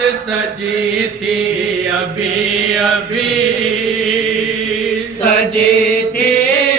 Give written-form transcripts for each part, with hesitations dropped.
سجی تھی ابھی ابھی، سجی تھی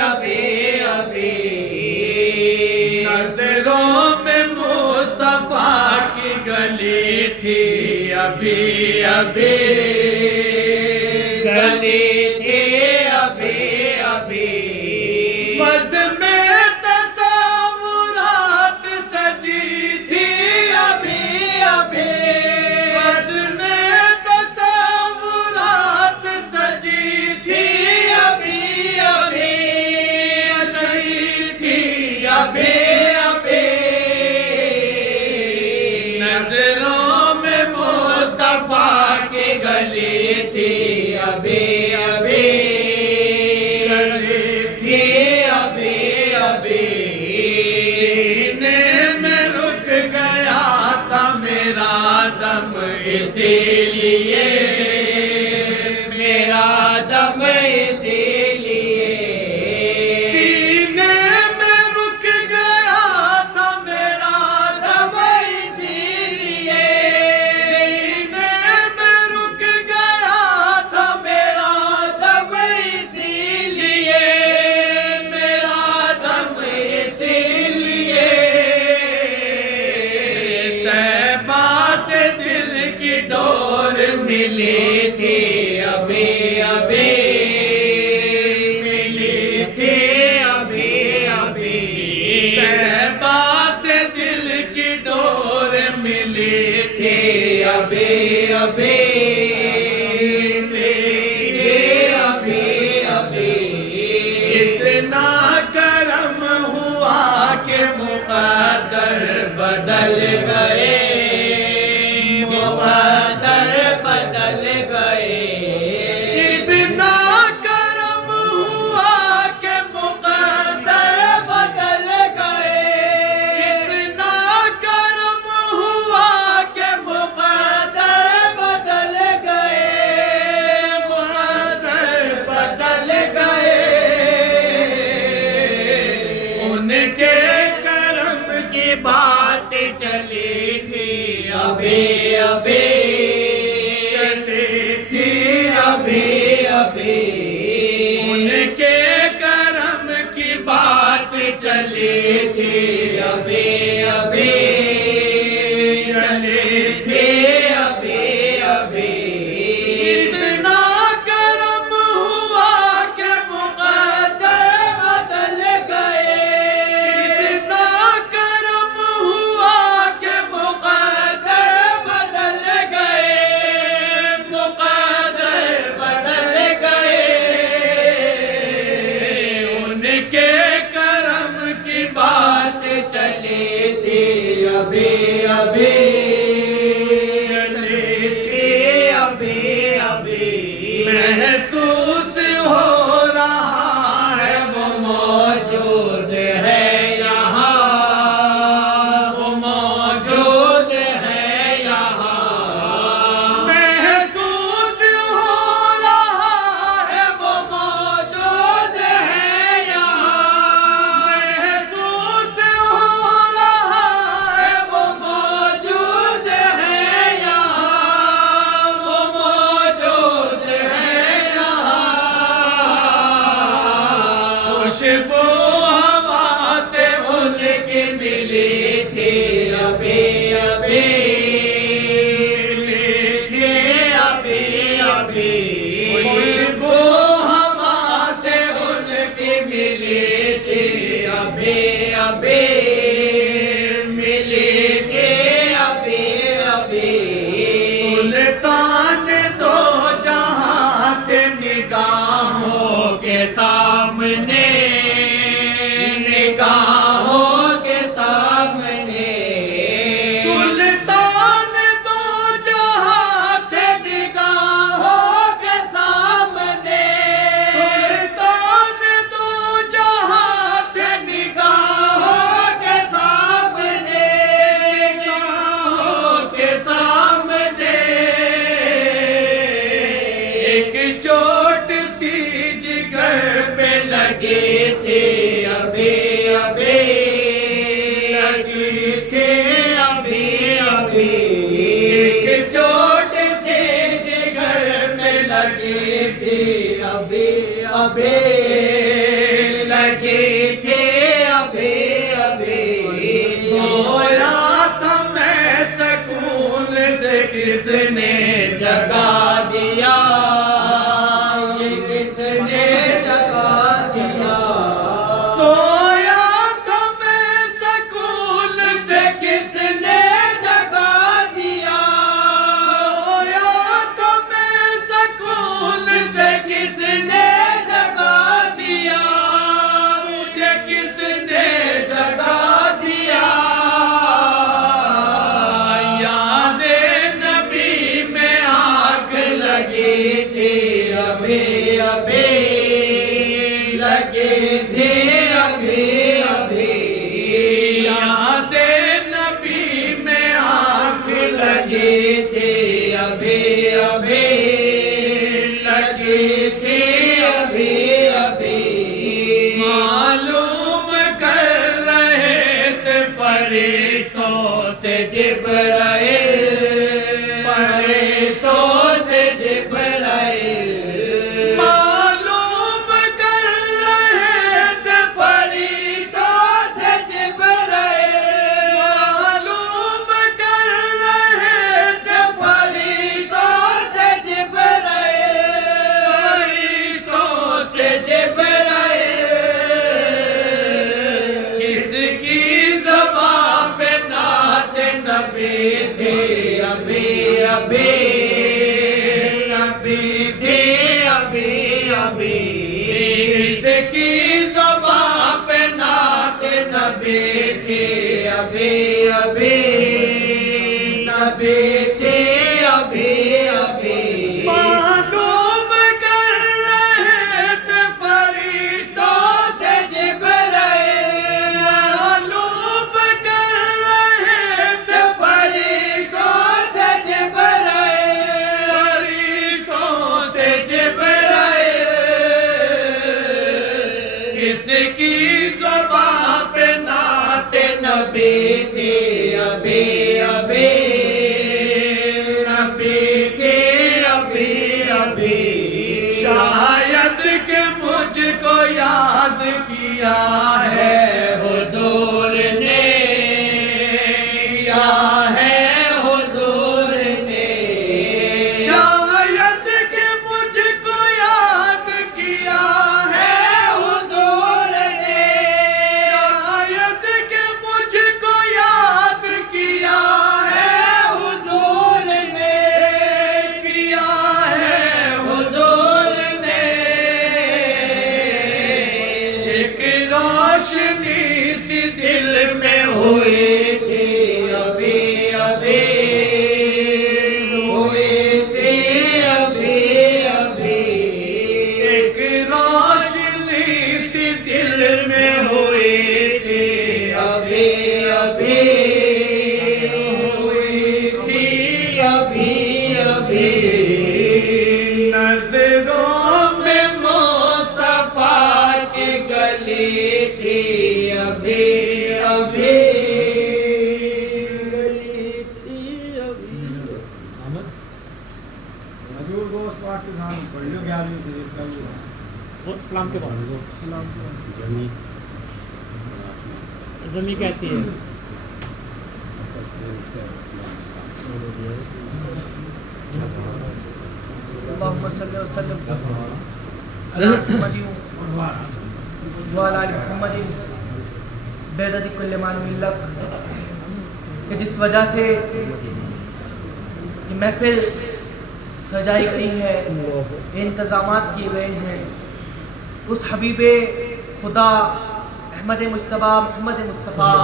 ابھی ابھی، نظروں میں مصطفیٰ کی گلی تھی ابھی ابھی، گلی تھی ابھی ابھی، بزم تصورات سجی تھی ابھی ابھی، بزم تصورات سجی تھی ابھی ابھی، سجی تھی ابھی ابھی، نظروں میں مصطفیٰ کی گلی تھی ابھی ابھی، گلی تھی ابھی ابھی، سینے میں رک گیا تھا میرا دم اسی لیے، میرا دم اسی لیے، سینے میں رک گیا تھا میرا دم اسی لیے، سینے میں رک گیا تھا میرا دم اسی لیے، میرا دم اسی لیے، طیبہ سے دل کی ڈور ملی تھی ابھی ابھی، ملی تھی ابھی ابھی، طیبہ سے دل کی ڈور ملی تھی ابھی ابھی، ملی تھی ابھی ابھی، اتنا کرم ہوا کہ مقدر بدل گئے، مقدر بدل گئے، اتنا کرم ہوا کہ مقدر بدل گئے، اتنا کرم ہوا کہ مقدر بدل گئے، مقدر بدل گئے، ان کے کرم کی بات چلی تھی ابھی ابھی، چلی تھی ابھی ابھی، ان کے کرم کی بات چلی تھی ابھی ابھی، چلی تھی ابھی ابھی، اتنا کرم ہوا کہ مقدر بدل گئے، اتنا کرم ہوا کہ مقدر بدل گئے، مقدر بدل گئے، ان کے کرم کی بات چلی تھی ابھی ابھی، چلی تھی ابھی ابھی، محسوس ہو رہا ہے وہ موجود ہے یہاں، وہ موجود ہے یہاں، محسوس ہو رہا ہے وہ موجود ہے یہاں، محسوس ہو رہا ہے وہ موجود ہے یہاں، وہ موجود ہے یہاں، خوشبو ہوا سے ان کی ملی تھی ابھی ابھی، ملی تھی ابھی ابھی، خوشبو ہوا سے ان کی ملی تھی ابھی ابھی، ملی تھی ابھی ابھی، سلطان دو جہاں تھے نگاہوں کے سامنے، نگاہوں کے سامنے، سلطان دو جہاں تھے نگاہوں کے سامنے، سلطان دو جہاں تھے نگاہوں کے سامنے، نگاہوں کے سامنے، ایک چوٹ سی جگر پہ لگی تھی ابھی ابھی، لگی تھی ابھی ابھی، ایک چوٹ کس نے جگا دیا یہ کس نے جگا دیا سویا تھا میں سکون سے کس نے جگا دیا سویا تھا میں سکون سے کس نے جگا دیا مجھے کس نے جگا دیا یاد نبی میں آگ لگی تھی ابھی ابھی لگی تھی ابھی ابھی یاد نبی میں آگ لگی تھی ابھی ابھی لگی تھی ابھی ابھی معلوم کر رہے تھے فرشتوں سے جبرائیل فرشتوں سے جبرائیل معلوم کر رہے تھے فرشتوں سے جبرائیل معلوم کر رہے تھے فرشتوں سے جبرائیل فرشتوں سے جبرائیل کس کی زبان پہ نعت نبی تھی ابھی ابھی نبی تھی ابھی ابھی کس کی زبان پہ نعت نبی تھی ابھی ابھی نبی تھی ابھی ابھی معلوم کر رہے تھے فرشتوں سے جبرائیل معلوم کر رہے تھے فرشتوں سے جبرائیل فرشتوں سے جبرائیل کس کی زبان پہ نعت نبی تھی ابھی ابھی نبی تھی ابھی ابھی شاید کہ مجھ کو یاد کیا ہے حضور نے کیا ہے حضور نے شاید کہ مجھ کو یاد کیا ہے حضور نے شاید کہ مجھ کو یاد کیا ہے حضور نے کیا ہے حضور نے ایک روشنی سی دل میں ہوئی ہوئی تھی ابھی ابھی ہوئی تھی ابھی ابھی ایک روشنی سی دل میں ہوئی تھی ابھی ابھی ہوئی تھی ابھی ابھی نظروں میں مصطفیٰ کی گلی تھی ابھی ابھی گلی تھی ابھی حضور دوست پاک کے سامنے پڑھ لو 11ویں شریف کا بھی وہ اسلام کے بعد زمین کہتی ہے اللهم صل وسلم على محمد وعلى آل محمد بعدد كل معلوم لك کہ جس وجہ سے یہ محفل سجائی گئی ہے انتظامات کیے گئے ہیں اس حبیب خدا احمد مجتبیٰ محمد مصطفیٰ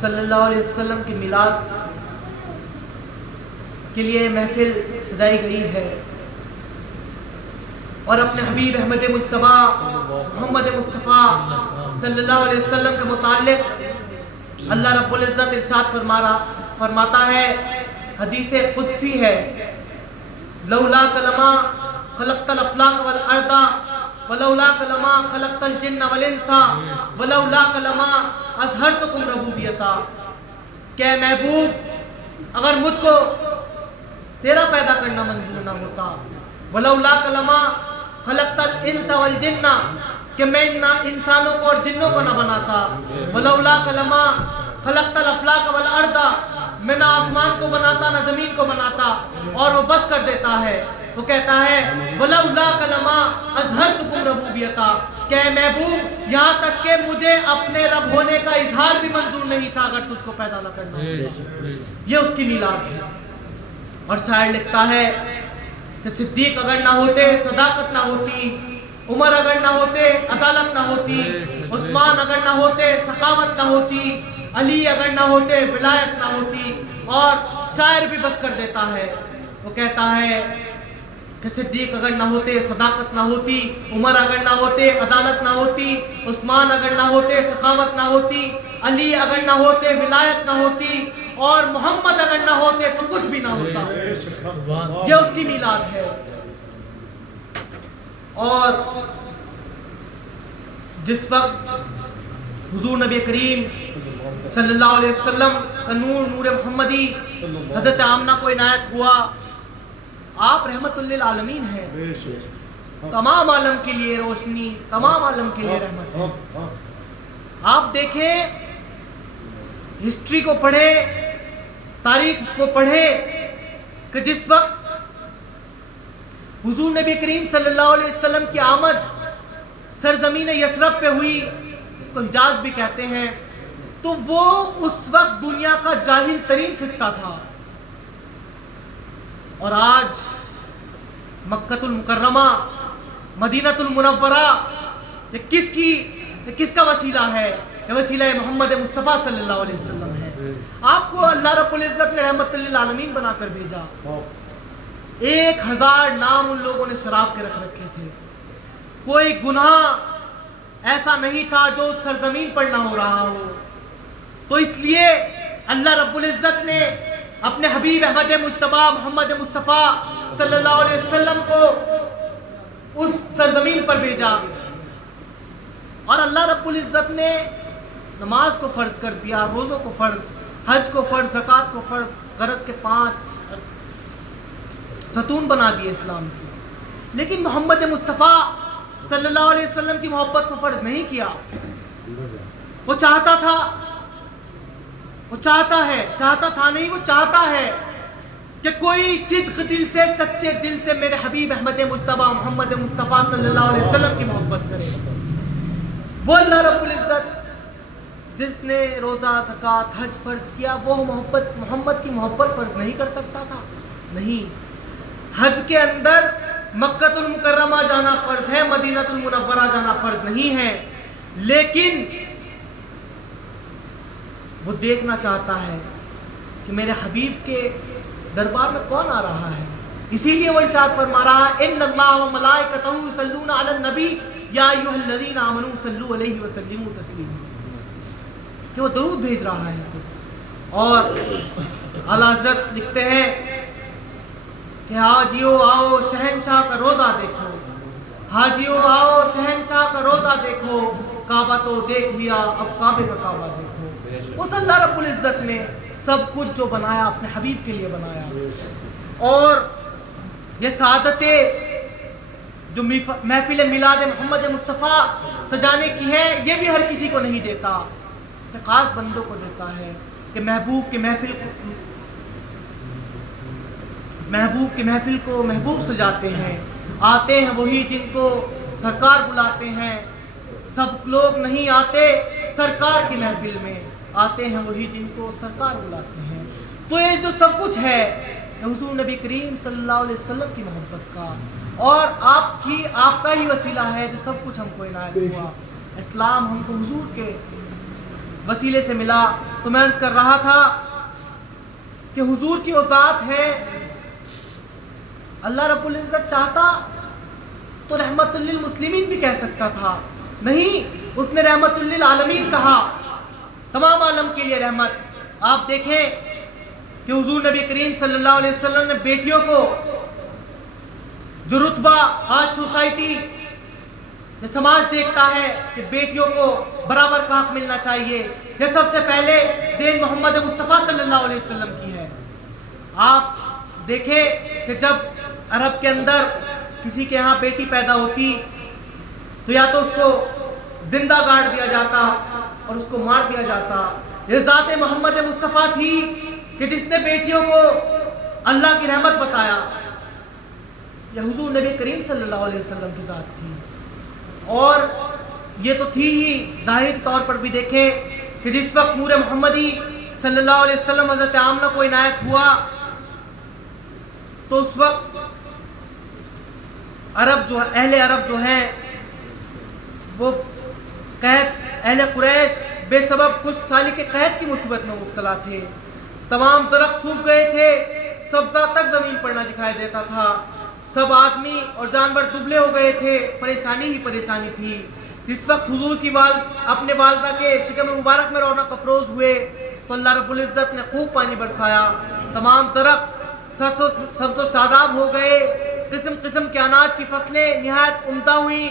صلی اللہ علیہ وسلم کی میلاد کے لیے محفل سجائی گئی ہے اور اپنے حبیب احمد مجتبیٰ محمد مصطفیٰ صلی اللہ علیہ وسلم کے متعلق اللہ رب العزت ارشاد فرماتا ہے، حدیث قدسی ہے، لولا کلمہ خلقت الافلاق والارض ولولا کلمہ خلقت الجن والانس ولولا کلمہ اظہرتکم ربوبیتا، کہ اے محبوب اگر مجھ کو تیرا پیدا کرنا منظور نہ ہوتا، ولولا کلمہ خلقت الانس والجن، کہ میں انسانوں کو اور جنوں کو نہ بناتا، ولولا کلمہ خلقت الافلاق والارض، میں نہ آسمان کو بناتا نہ زمین کو بناتا، اور وہ بس کر دیتا ہے، وہ کہتا ہے وَلَوْلَاكَ لَمَا أَظْهَرْتُكُمْ رَبُوبِيَّتَا، کہ اے محبوب یہاں تک کہ مجھے اپنے رب ہونے کا اظہار بھی منظور نہیں تھا اگر تجھ کو پیدا نہ کرنا ہوتا۔ یہ اس کی میلاد ہے۔ اور شاعر لکھتا ہے کہ صدیق اگر نہ ہوتے صداقت نہ ہوتی، عمر اگر نہ ہوتے عدالت نہ ہوتی، عثمان اگر نہ ہوتے سخاوت نہ ہوتی، علی اگر نہ ہوتے ولایت نہ ہوتی۔ اور شاعر بھی بس کر دیتا ہے، وہ کہتا ہے کہ صدیق اگر نہ ہوتے صداقت نہ ہوتی، عمر اگر نہ ہوتے عدالت نہ ہوتی، عثمان اگر نہ ہوتے سخاوت نہ ہوتی، علی اگر نہ ہوتے ولایت نہ ہوتی، اور محمد اگر نہ ہوتے تو کچھ بھی نہ ہوتا۔ یہ اس کی میلاد ہے۔ اور جس وقت حضور نبی کریم صلی اللہ علیہ وسلم کا نور محمدی حضرت آمنہ کو عنایت ہوا، آپ رحمت للعالمین ہیں، تمام عالم کے لیے روشنی، تمام عالم کے لیے رحمت ہے۔ آپ دیکھیں، ہسٹری کو پڑھے، تاریخ کو پڑھے کہ جس وقت حضور نبی کریم صلی اللہ علیہ وسلم کی آمد سرزمین یثرب پہ ہوئی، اس کو حجاز بھی کہتے ہیں، تو وہ اس وقت دنیا کا جاہل ترین خطہ تھا، اور آج مکہ المکرمہ، مدینہ المنورہ، یہ کس کا وسیلہ ہے؟ یہ وسیلہ محمد مصطفیٰ صلی اللہ علیہ وسلم ہے۔ آپ کو اللہ رب العزت نے رحمت للعالمین بنا کر بھیجا۔ 1000 نام ان لوگوں نے شراب کے رکھ رکھے تھے، کوئی گناہ ایسا نہیں تھا جو اس سرزمین پر نہ ہو رہا ہو۔ تو اس لیے اللہ رب العزت نے اپنے حبیب احمد مجتبی محمد مصطفیٰ صلی اللہ علیہ وسلم کو اس سرزمین پر بھیجا، اور اللہ رب العزت نے نماز کو فرض کر دیا، روزوں کو فرض، حج کو فرض، زکوٰۃ کو فرض، غرض کے 5 ستون بنا دیے اسلام کی۔ لیکن محمد مصطفیٰ صلی اللہ علیہ وسلم کی محبت کو فرض نہیں کیا۔ وہ چاہتا تھا، وہ چاہتا ہے کہ کوئی صدق دل سے، سچے دل سے میرے حبیب احمد مجتبی محمد مصطفیٰ صلی اللہ علیہ وسلم کی محبت کرے۔ وہ اللہ رب العزت جس نے روزہ، زکوٰۃ، حج فرض کیا، وہ محمد کی محبت فرض نہیں کر سکتا تھا؟ نہیں۔ حج کے اندر مکہ المکرمہ جانا فرض ہے، مدینہ المنورہ جانا فرض نہیں ہے، لیکن وہ دیکھنا چاہتا ہے کہ میرے حبیب کے دربار میں کون آ رہا ہے۔ اسی لیے وہ ارشاد فرما رہا ہے ان اللہ وملائکتہ یصلون علی النبی یا ایھا الذین آمنوا صلوا علیہ وسلموا تسلیما، کہ وہ درود بھیج رہا ہے۔ اور اعلیٰ حضرت لکھتے ہیں کہ حاجیو آؤ شہنشاہ کا روزہ دیکھو، حاجیو آؤ شہنشاہ کا روزہ دیکھو، کعبہ تو دیکھ لیا اب کعبے کا کعبہ دیکھو۔ اس اللہ رب العزت نے سب کچھ جو بنایا اپنے حبیب کے لیے بنایا۔ اور یہ سعادتیں جو محفل میلاد محمد مصطفیٰ سجانے کی ہے، یہ بھی ہر کسی کو نہیں دیتا، یہ خاص بندوں کو دیتا ہے کہ محبوب کی محفل کو محبوب سجاتے ہیں۔ آتے ہیں وہی جن کو سرکار بلاتے ہیں، سب لوگ نہیں آتے سرکار کی محفل میں، آتے ہیں وہی جن کو سرکار بلاتے ہیں۔ تو یہ جو سب کچھ ہے حضور نبی کریم صلی اللہ علیہ وسلم کی محبت کا، اور آپ کا ہی وسیلہ ہے جو سب کچھ ہم کو عنایت ہوا۔ اسلام ہم کو حضور کے وسیلے سے ملا۔ تو میں عرض کر رہا تھا کہ حضور کی وہ ذات ہے، اللہ رب العزت چاہتا تو رحمت للمسلمین بھی کہہ سکتا تھا، نہیں، اس نے رحمت للعالمین کہا، تمام عالم کے لیے رحمت۔ آپ دیکھیں کہ حضور نبی کریم صلی اللہ علیہ وسلم نے بیٹیوں کو جو رتبہ آج سوسائٹی یہ سماج دیکھتا ہے کہ بیٹیوں کو برابر کا حق ملنا چاہیے، یہ سب سے پہلے دین محمد مصطفیٰ صلی اللہ علیہ وسلم کی ہے۔ آپ دیکھیں کہ جب عرب کے اندر کسی کے ہاں بیٹی پیدا ہوتی تو یا تو اس کو زندہ گاڑ دیا جاتا اور اس کو مار دیا جاتا۔ یہ ذات محمد مصطفیٰ تھی کہ جس نے بیٹیوں کو اللہ کی رحمت بتایا یہ حضور نبی کریم صلی اللہ علیہ وسلم کی ذات تھی. اور یہ تو تھی ہی ظاہر طور پر بھی دیکھیں کہ جس وقت نور محمدی صلی اللہ علیہ وسلم حضرت آمنہ کو عنایت ہوا تو اس وقت اہل عرب جو ہیں وہ قحط، اہل قریش بے سبب خشک سالی کے قحط کی مصیبت میں مبتلا تھے. تمام درخت سوکھ گئے تھے، سبزہ تک زمین پر نہ دکھائی دیتا تھا، سب آدمی اور جانور دبلے ہو گئے تھے، پریشانی ہی پریشانی تھی. جس وقت حضور کی اپنے والدہ کے شکم مبارک میں رونق افروز ہوئے تو اللہ رب العزت نے خوب پانی برسایا، تمام درخت سبز و شاداب ہو گئے، قسم قسم کے اناج کی فصلیں نہایت عمدہ ہوئیں،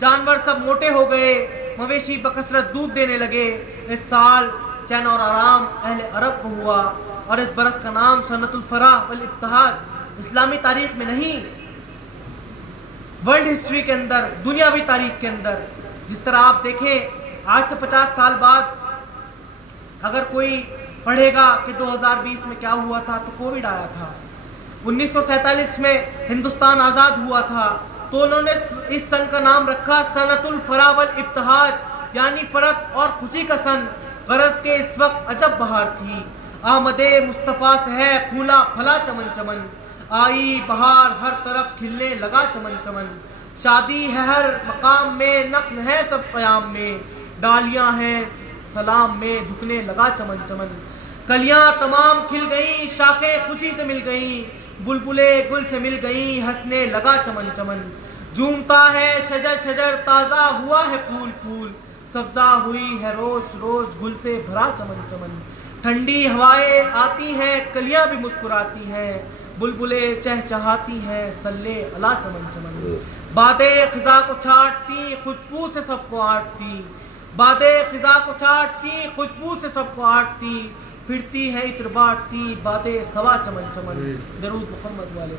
جانور سب موٹے ہو گئے، مویشی بکثرت دودھ دینے لگے. اس سال چین اور آرام اہل عرب کو ہوا اور اس برس کا نام سنۃ الفرح والابتہاج اسلامی تاریخ میں نہیں، ورلڈ ہسٹری کے اندر، دنیاوی تاریخ کے اندر. جس طرح آپ دیکھیں آج سے 50 سال بعد اگر کوئی پڑھے گا کہ 2020 میں کیا ہوا تھا تو کووڈ آیا تھا، 1947 میں ہندوستان آزاد ہوا تھا تو انہوں نے اس سن کا نام رکھا سنۃ الفرح والابتہاج یعنی فرح اور خوشی کا سن. غرض کے اس وقت عجب بہار تھی، آمد مصطفیٰ سے ہے پھولا پھلا چمن چمن، آئی بہار ہر طرف کھلنے لگا چمن چمن. شادی ہے ہر مقام میں، نقل ہے سب قیام میں، ڈالیاں ہیں سلام میں جھکنے لگا چمن چمن. کلیاں تمام کھل گئیں، شاخیں خوشی سے مل گئیں، بلبلے گل سے مل گئیں، ہنسنے لگا چمن چمن. جھومتا ہے شجر شجر، تازہ ہوا ہے پھول پھول، سبزہ ہوئی ہے روش روش، گل سے بھرا چمن چمن. ٹھنڈی ہوائیں آتی ہیں، کلیاں بھی مسکراتی ہیں، بلبلے چہچہاتی ہیں، سلے الا چمن چمن. بادیں خزاں کو چھاٹتی، خوشبو سے سب کو آٹتی، بادیں خزاں کو چھاٹتی، خوشبو سے سب کو آٹتی، پھرتی ہے عطر بانٹتی، بادیں سوا چمن چمن. درود محمد والے